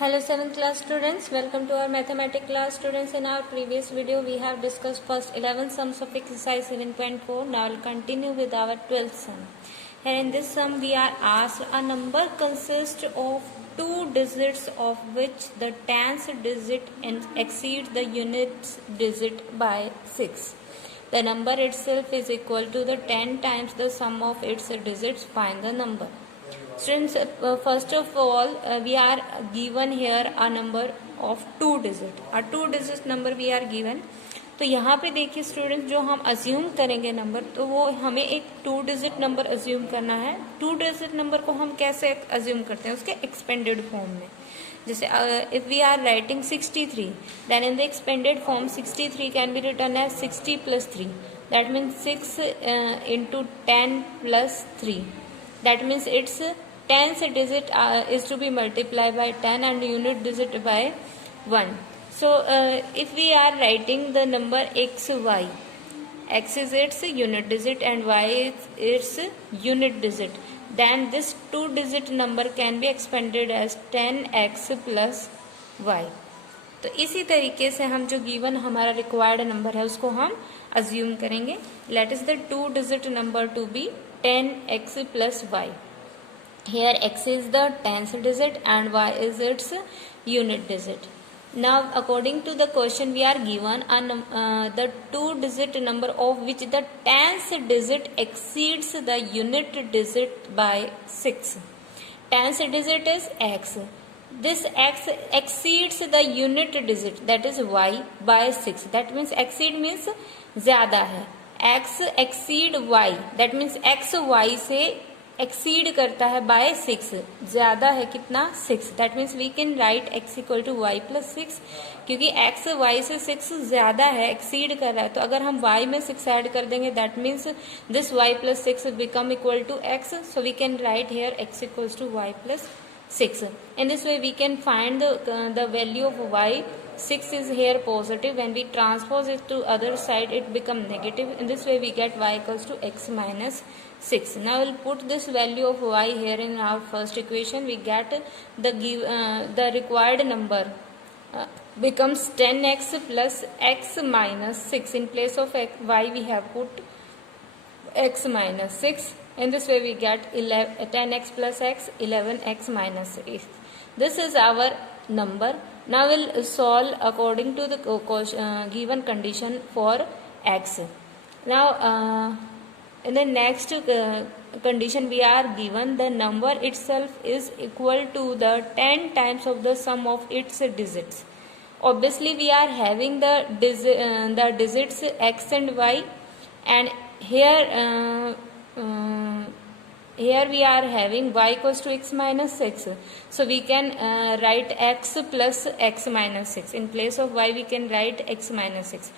Hello 7th class students, welcome to our mathematics class students. In our previous video we have discussed first 11 sums of exercise 7.4. Now we'll continue with our 12th sum. Here in this sum we are asked a number consists of two digits of which the tens digit exceeds the units digit by 6. The number itself is equal to the 10 times the sum of its digits. Find the number. Students, first of all, we are given here a number of 2 digit. A 2 digit number we are given. तो यहाँ पे देखिए student, जो हम assume करेंगे number, तो वो हमें एक 2 डिजिट नंबर अज्यूम करना है. 2 डिजिट नंबर को हम कैसे अज्यूम करते हैं? उसके एक्सपेंडेड फॉर्म में. जैसे if we are writing 63, then in the expanded form 63 can be written as 60 + 3. That means 6 into 10 + 3. That means its tens digit is to be multiplied by 10 and unit digit by 1. So if we are writing the number xy, x is its unit digit and y is its unit digit, then this 2 digit number can be expanded as 10x plus y. तो इसी तरीके से हम जो given हमारा required number है उसको हम अज्यूम करेंगे. Let is the 2 digit number to be 10x plus y. Here x is the tens digit and y is its unit digit. Now according to the question we are given the 2 digit number of which the tens digit exceeds the unit digit by 6. Tens digit is x. This x exceeds the unit digit, that is y, by 6. That means exceed means ज़्यादा है. x exceed y, that means x y से exceed करता है by 6. ज़्यादा है कितना? 6. That means we can write x equal to y plus 6. क्योंकि x y से 6 ज़्यादा है, exceed कर रहा है, तो अगर हम y में 6 ऐड कर देंगे that means this y plus 6 become equal to x. So we can write here x equals to y plus 6. In this way we can find the value of y. 6 is here positive. When we transpose it to other side it become negative. In this way we get y equals to x minus 6. Now we'll put this value of y here in our first equation. We get the required number becomes 10x plus x minus 6. In place of y we have put x minus 6. In this way we get 10x plus x, 11x minus 6. This is our number. Now we'll solve according to the given condition for x. Now in the next condition we are given the number itself is equal to the 10 times of the sum of its digits. Obviously we are having the digits x and y, and here we are having y equals to x minus 6. So we can write x plus x minus 6. In place of y we can write x minus 6.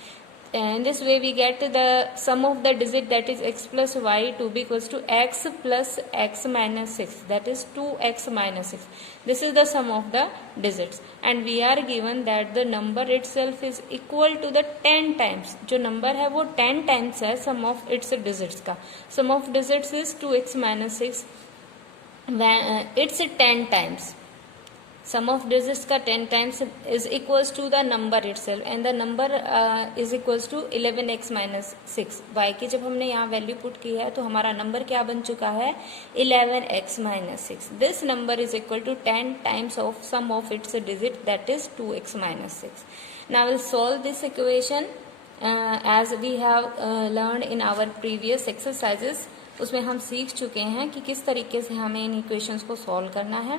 And this way we get the sum of the digit, that is x plus y, to be equals to x plus x minus 6, that is 2x minus 6. This is the sum of the digits, and we are given that the number itself is equal to the 10 times. जो number है वो 10 times है sum of its digits का. Sum of digits is 2x minus 6. It's 10 times. Sum of digits का 10 times is equals to the number itself, and the number is equals to 11x minus 6. y की जब हमने यहाँ value put की है तो हमारा नंबर क्या बन चुका है? 11x minus 6. This number is equal to 10 times of sum of its digit, that is 2x minus 6. Now we'll solve this equation as we have learned in our previous exercises. उसमें हम सीख चुके हैं कि किस तरीके से हमें इन इक्वेशंस को सॉल्व करना है.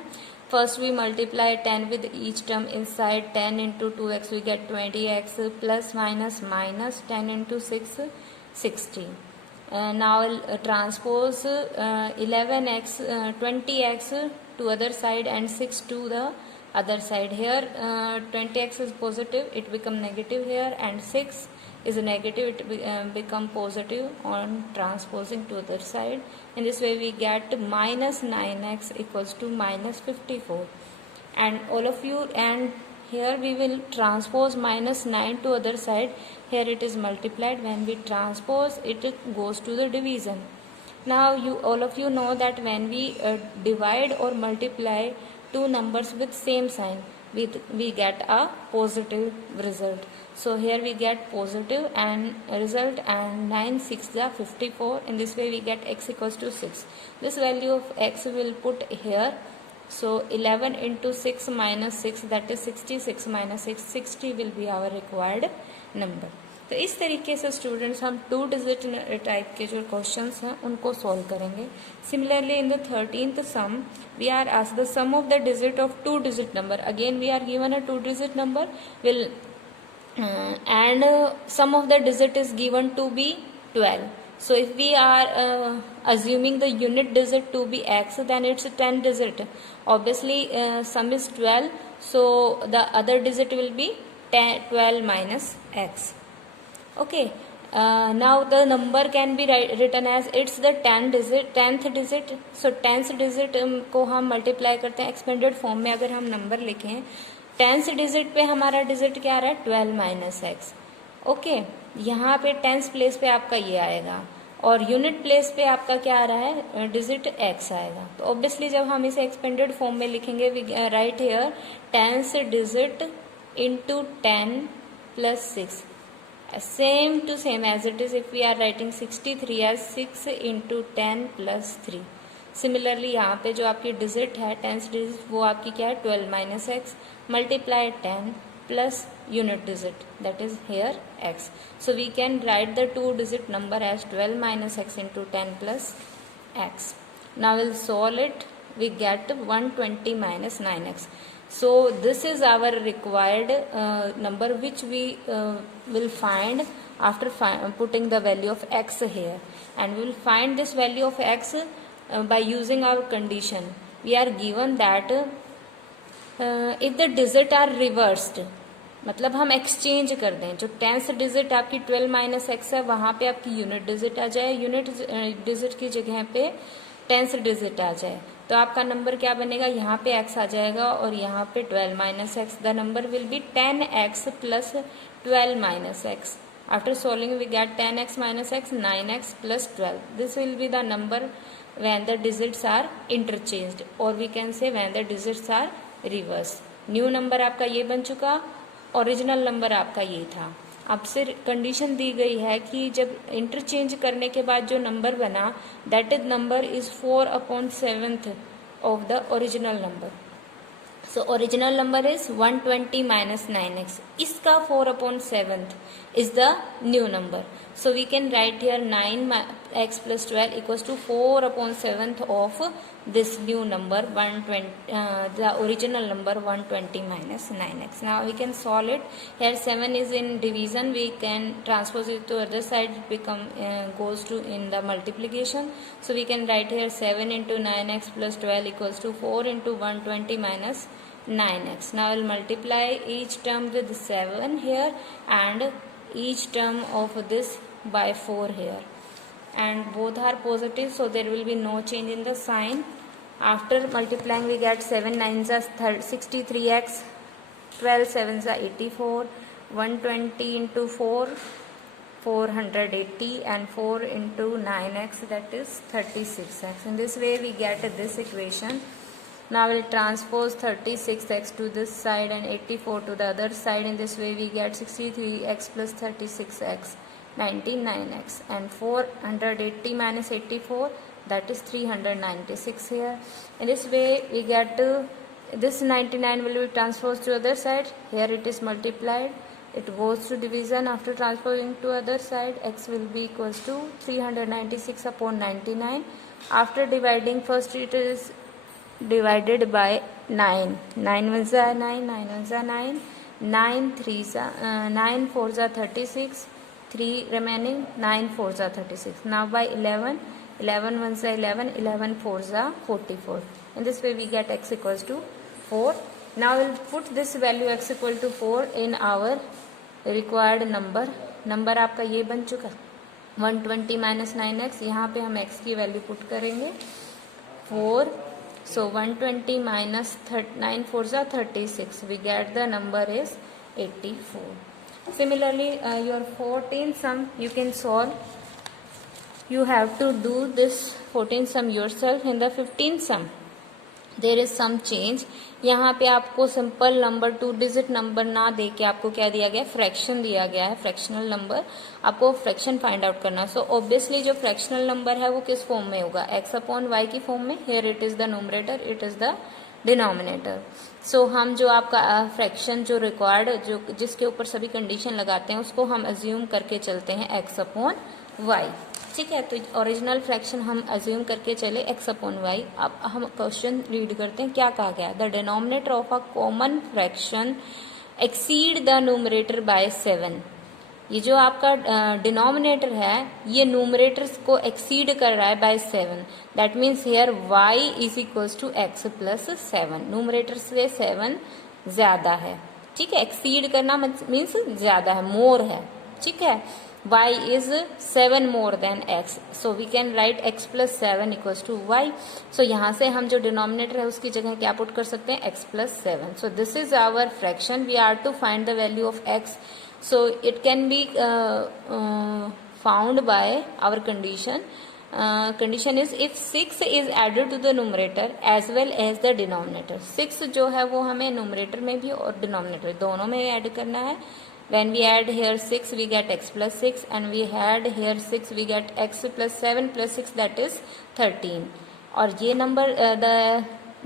First we multiply 10 with each term inside. 10 into 2x we get 20x plus minus 10 into 6 60. Now transpose 11x 20x to other side and 6 to the other side. Here 20x is positive, it become negative here, and 6 is negative, it become positive on transposing to other side. In this way we get minus 9x equals to minus 54. And all of you, and here we will transpose minus 9 to other side. Here it is multiplied. When we transpose it goes to the division. Now all of you know that when we divide or multiply two numbers with same sign, we get a positive result. So here we get positive and result, and 9 6 are 54. In this way we get x equals to 6. This value of x we will put here. So 11 into 6 minus 6, that is 66 minus 6, 60 will be our required number. तो इस तरीके से students हम 2 digit type के जो questions हैं उनको solve करेंगे. Similarly in the 13th sum we are asked the sum of the digit of 2 digit number. Again we are given a 2 digit number will and sum of the digit is given to be 12. So if we are assuming the unit digit to be x, then it's a 10 digit. Obviously sum is 12, so the other digit will be 12 minus x. Okay, now the number can be written as it's the 10th digit. So 10th digit को हम multiply करते हैं expanded form में. अगर हम number लिखें 10th digit पे हमारा डिजिट क्या आ रहा है 12 माइनस एक्स. ओके, यहाँ पे 10th प्लेस पे आपका ये आएगा और यूनिट प्लेस पे आपका क्या आ रहा है डिजिट एक्स आएगा. तो ऑब्वियसली जब हम इसे एक्सपेंडेड फॉर्म में लिखेंगे we write here 10th digit into 10 plus 6, same to same as it is if we are writing 63 as 6 into 10 plus 3. Similarly यहाँ पे जो आपकी डिजिट है 10th डिजिट वो आपकी क्या है 12 minus x multiply 10 plus unit digit, that is here x. So we can write the 2 digit number as 12 minus x into 10 plus x. Now we'll solve it. We get 120 minus 9x. So this is our required number which we will find after putting the value of x here, and we will find this value of x by using our condition. We are given that if the digit are reversed, मतलब हम exchange कर दें, जो 10th digit आपकी 12 minus x है वहाँ पे आपकी यूनिट डिजिट आ जाए, यूनिट डिजिट की जगह पे 10th डिजिट आ जाए, तो आपका नंबर क्या बनेगा, यहाँ पे x आ जाएगा और यहाँ पे 12 minus x. The number will be 10x plus 12 minus x. After solving we get 10x minus x 9x plus 12. This will be the number when the digits are interchanged, और we can say when the digits are reversed. New number आपका ये बन चुका, original number आपका ये था. अब से कंडीशन दी गई है कि जब इंटरचेंज करने के बाद जो नंबर बना that is number is 4/7 of the original number. So original number is 120 minus 9x. इसका 4/7 is the new number. So we can write here 9x plus 12 equals to 4/7 of this new number 120, the original number 120 minus 9x. Now we can solve it. Here 7 is in division. We can transpose it to other side. It become goes to in the multiplication. So we can write here 7 into 9x plus 12 equals to 4 into 120 minus 9x. Now I'll multiply each term with 7 here and each term of this by 4 here, and both are positive, so there will be no change in the sign. After multiplying we get 7 9s are 63x, 12 7s are 84, 120 into 4 480, and 4 into 9x that is 36x. In this way we get this equation. Now we'll transpose 36x to this side and 84 to the other side. In this way we get 63x plus 36x 99x, and 480 minus 84 that is 396 here. In this way we get this 99 will be transposed to other side. Here it is multiplied, it goes to division. After transposing to other side x will be equals to 396 upon 99. After dividing, first it is divided by 9. 9 ones are 9, 9 ones are 9, 9 3s are 9 4s are 36, 3 remaining, 9 4s are 36. Now by 11, 11 ones are 11, 11 4s are 44. In this way we get x equals to 4. Now we'll put this value x equal to 4 in our required number. Number आपका ये बन चुका 120 minus 9x. यहाँ पे हम x की value put करेंगे 4. So 120 minus 9 4s are 36. We get the number is 84. Similarly, your 14th sum you can solve. You have to do this 14th sum yourself. In the 15th sum, there is some change. यहाँ पे आपको simple number 2 digit number ना दे के आपको क्या दिया गया, fraction दिया गया है, फ्रैक्शनल नंबर, आपको फ्रैक्शन फाइंड आउट करना है। सो ऑब्वियसली जो फ्रैक्शनल नंबर है वो किस फॉर्म में होगा, x अपॉन वाई की फॉर्म में। Here it is the numerator, it is the denominator. So हम जो आपका फ्रैक्शन जो रिक्वायर्ड, जो जिसके ऊपर सभी कंडीशन लगाते हैं, उसको हम अज्यूम करके चलते हैं x अपॉन वाई। ठीक है, तो ओरिजिनल फ्रैक्शन हम अज्यूम करके चले x अपॉन वाई। अब हम क्वेश्चन रीड करते हैं, क्या कहा गया, the denominator of a common fraction exceed the numerator bye 7। ये जो आपका डिनोमिनेटर है ये न्यूमरेटर को एक्सीड कर रहा है by 7। That means here y is equals to x plus 7। Numerator से 7 ज्यादा है। ठीक है, एक्सीड करना मीन्स ज्यादा है, मोर है। ठीक है, y is 7 more than x, so we can write x plus 7 equals to y। so यहाँ से हम जो डिनोमिनेटर है उसकी जगह क्या पुट कर सकते हैं, x plus 7। so this is our fraction, we are to find the value of x, so it can be found by our condition। condition is if 6 is added to the numerator as well as the denominator। 6 जो है वो हमें numerator में भी और denominator दोनों में add करना है। when we add here 6 we get x plus 6 and we add here 6 we get x plus 7 plus 6 that is 13। और ये number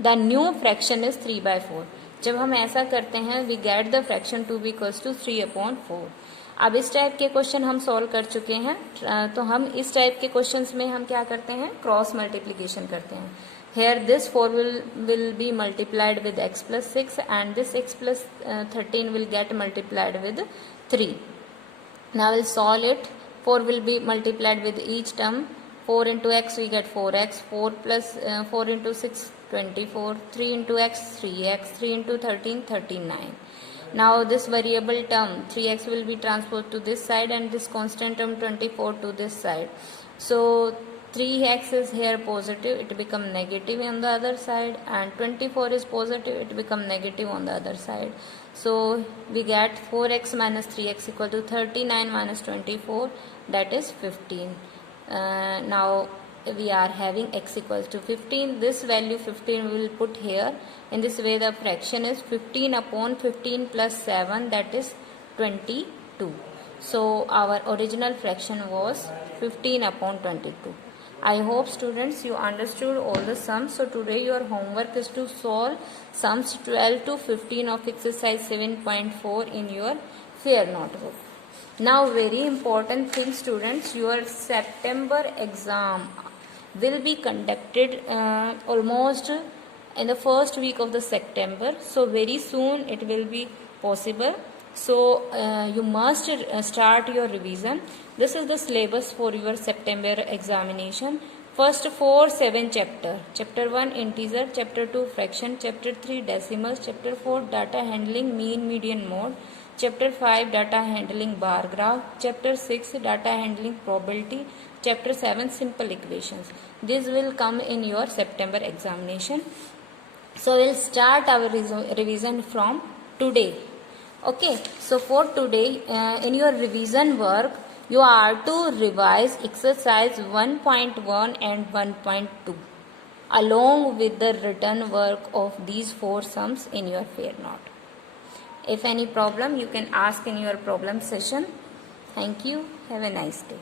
the new fraction is 3/4। जब हम ऐसा करते हैं we get the fraction to be equals to 3/4। अब इस type के क्वेश्चन हम सॉल्व कर चुके हैं, तो हम इस टाइप के क्वेश्चंस में हम क्या करते हैं, क्रॉस मल्टीप्लिकेशन करते हैं। Here this 4 will be multiplied with x plus 6 and this x plus 13 will get multiplied with 3. Now we'll solve it. 4 will be multiplied with each term. 4 into x we get 4x, 4 plus 4 into 6 24, 3 into x 3x, 3 into 13 39. Now this variable term 3x will be transposed to this side and this constant term 24 to this side. So 3x is here positive, it become negative on the other side, and 24 is positive, it become negative on the other side. So we get 4x minus 3x equal to 39 minus 24, that is 15. Now we are having x equals to 15. This value 15 we will put here. In this way the fraction is 15 upon 15 plus 7, that is 22. So our original fraction was 15 upon 22. I hope students you understood all the sums. So today your homework is to solve sums 12 to 15 of exercise 7.4 in your fair notebook. Now very important thing students, your September exam will be conducted almost in the first week of the September. So very soon it will be possible. So you must start your revision. This is the syllabus for your September examination. First 7 chapter. Chapter 1 integer, chapter 2 fraction, chapter 3 decimals, chapter 4 data handling mean median mode, chapter 5 data handling bar graph, chapter 6 data handling probability, chapter 7 simple equations. This will come in your September examination. So we'll start our revision from today. Okay, so for today in your revision work you are to revise exercise 1.1 and 1.2 along with the written work of these 4 sums in your fair note. If any problem you can ask in your problem session. Thank you. Have a nice day.